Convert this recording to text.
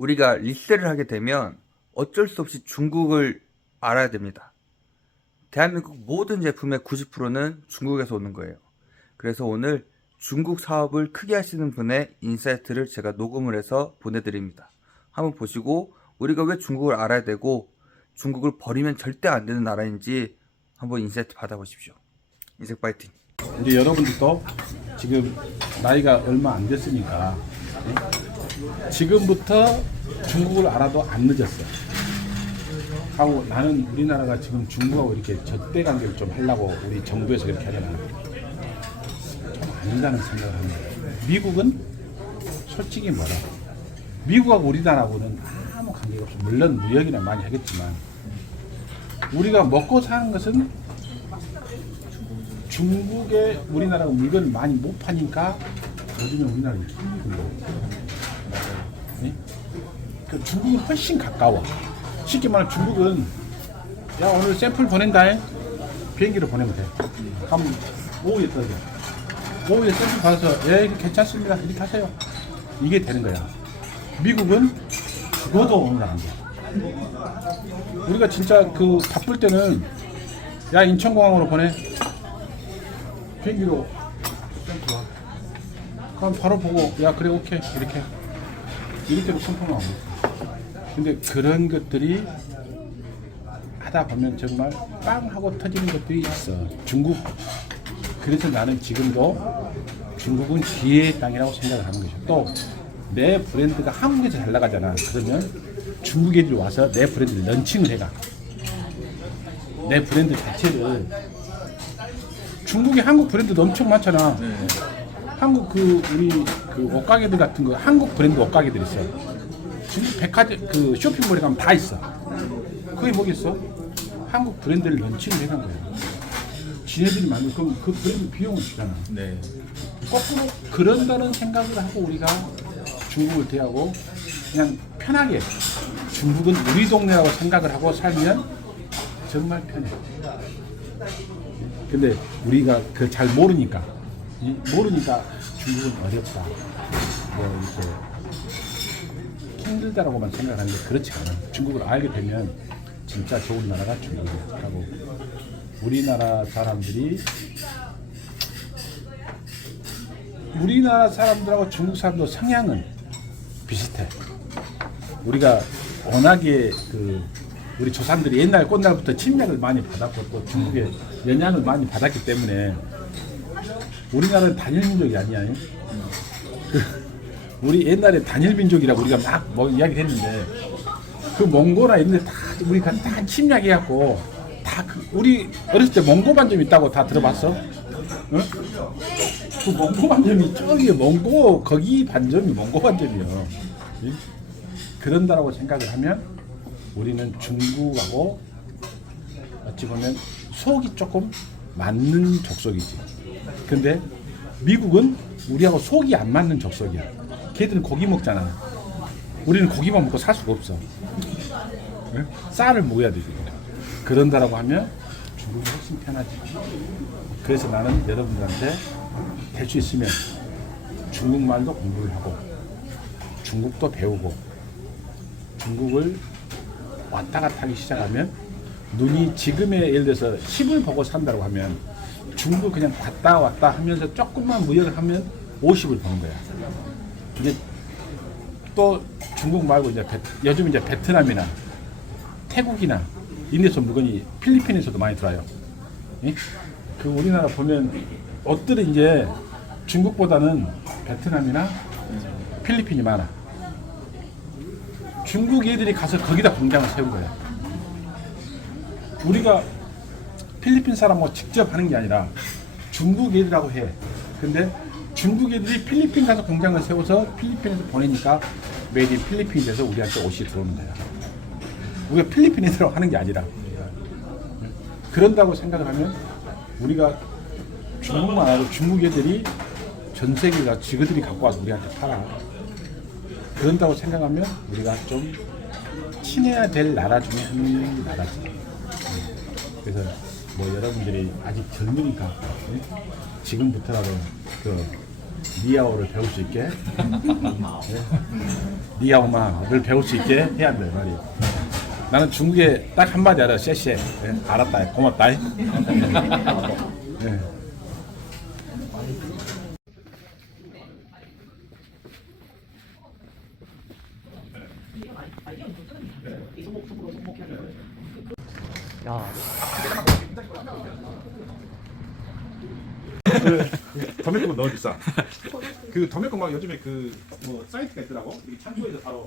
우리가 리셀을 하게 되면 어쩔 수 없이 중국을 알아야 됩니다. 대한민국 모든 제품의 90%는 중국에서 오는 거예요. 그래서 오늘 중국 사업을 크게 하시는 분의 인사이트를 제가 녹음을 해서 보내드립니다. 한번 보시고 우리가 왜 중국을 알아야 되고 중국을 버리면 절대 안 되는 나라인지 한번 인사이트 받아보십시오. 인생 파이팅! 우리 여러분들도 지금 나이가 얼마 안 됐으니까 예? 지금부터 중국을 알아도 안 늦었어. 하고 나는 우리나라가 지금 중국하고 이렇게 적대 관계를 좀 하려고 우리 정부에서 그렇게 하잖아. 좀 아니라는 생각을 합니다. 미국은 솔직히 뭐라 미국하고 우리나라하고는 아무 관계가 없어. 물론 무역이나 많이 하겠지만 우리가 먹고 사는 것은 중국에 우리나라가 물건을 많이 못 파니까 요즘에 우리나라 힘들고 네? 그 중국은 훨씬 가까워. 쉽게 말하면 중국은 야 오늘 샘플 보낸다 해. 비행기로 보내면 돼. 그럼 오후에 떠져 오후에 샘플 받아서 예 괜찮습니다. 이렇게 하세요. 이게 되는 거야. 미국은 그거도 오늘 안 돼. 우리가 진짜 그 바쁠 때는 야 인천공항으로 보내. 비행기로. 그럼 바로 보고 야 그래 오케이. 이렇게. 컴펌을 하고 근데 그런 것들이 하다 보면 정말 빵 하고 터지는 것들이 있어. 중국 그래서 나는 지금도 중국은 기회의 땅이라고 생각을 하는 것이죠. 또 내 브랜드가 한국에서 잘 나가잖아. 그러면 중국 애들이 와서 내 브랜드를 런칭을 해가. 내 브랜드 자체를. 중국에 한국 브랜드도 엄청 많잖아. 한국 그 우리 그 옷가게들 같은 거 한국 브랜드 옷가게들 있어. 중국 백화점 그 쇼핑몰에 가면 다 있어. 그게 뭐겠어? 한국 브랜드를 런칭을 해간 거야. 지네들이 만든 그럼 그 브랜드 비용을 주잖아. 네. 거꾸로 그런다는 생각을 하고 우리가 중국을 대하고 그냥 편하게 중국은 우리 동네라고 생각을 하고 살면 정말 편해. 근데 우리가 그 잘 모르니까 이- 모르니까 중국은 어렵다. 뭐 이렇게 힘들다라고만 생각하는데 그렇지 않아. 중국을 알게 되면 진짜 좋은 나라가 중국이야. 하고 우리나라 사람들이 우리나라 사람들하고 중국 사람들 성향은 비슷해. 우리가 워낙에 그 우리 조상들이 옛날 꽃날부터 침략을 많이 받았고 또 중국의 영향을 많이 받았기 때문에 우리나라는 단일 민족이 아니야. 그 우리 옛날에 단일 민족이라고 우리가 막 뭐 이야기했는데 그 몽고나 이런 데 다 우리가 다 침략해 갖고 다 그 우리 어렸을 때 몽고 반점 있다고 다 들어봤어? 응? 그 몽고 반점이 저기 몽고 거기 반점이 몽고 반점이요. 예? 그런다라고 생각을 하면 우리는 중국하고 어찌 보면 속이 조금 맞는 족속이지. 근데 미국은 우리하고 속이 안 맞는 족속이야. 걔들은 고기 먹잖아. 우리는 고기만 먹고 살 수가 없어. 예? 쌀을 먹어야 되지. 그런다라고 하면 중국이 훨씬 편하지. 그래서 나는 여러분들한테 될 수 있으면 중국말도 공부를 하고 중국도 배우고 중국을 왔다 갔다 하기 시작하면 눈이 지금의 예를 들어서 10을 보고 산다고 하면 중국 그냥 갔다 왔다 하면서 조금만 무역을 하면 50을 보는 거야. 이제 또 중국 말고 이제 베, 요즘 이제 베트남이나 태국이나 인도에서 물건이 필리핀에서도 많이 들어와요. 예? 그 우리나라 보면 옷들은 이제 중국보다는 베트남이나 필리핀이 많아. 중국 애들이 가서 거기다 공장을 세운 거야. 우리가 필리핀 사람하고 직접 하는 게 아니라 중국 애들하고 해. 근데 중국 애들이 필리핀 가서 공장을 세워서 필리핀에서 보내니까 메이드 인 필리핀이 돼서 우리한테 옷이 들어오는 거야. 우리가 필리핀 애들하고 하는 게 아니라. 그런다고 생각을 하면 우리가 중국만 알아도 중국 애들이 전 세계가 지그들이 갖고 와서 우리한테 팔아. 그런다고 생각하면 우리가 좀 친해야 될 나라 중에 한 나라지. 음. 그래서 뭐 여러분들이 아직 젊으니까 음? 지금부터라도 그 니아오를 배울 수 있게. 예? 니아오마를 배울 수 있게 해야 돼 말이야. 나는 중국에 딱 한마디 알아 쎄쎄. 예? 알았다. 고맙다 예. 더맥국 너무 비싸. 그 더맥국 막 요즘에 그 뭐 사이트가 있더라고. 이 창조에서 바로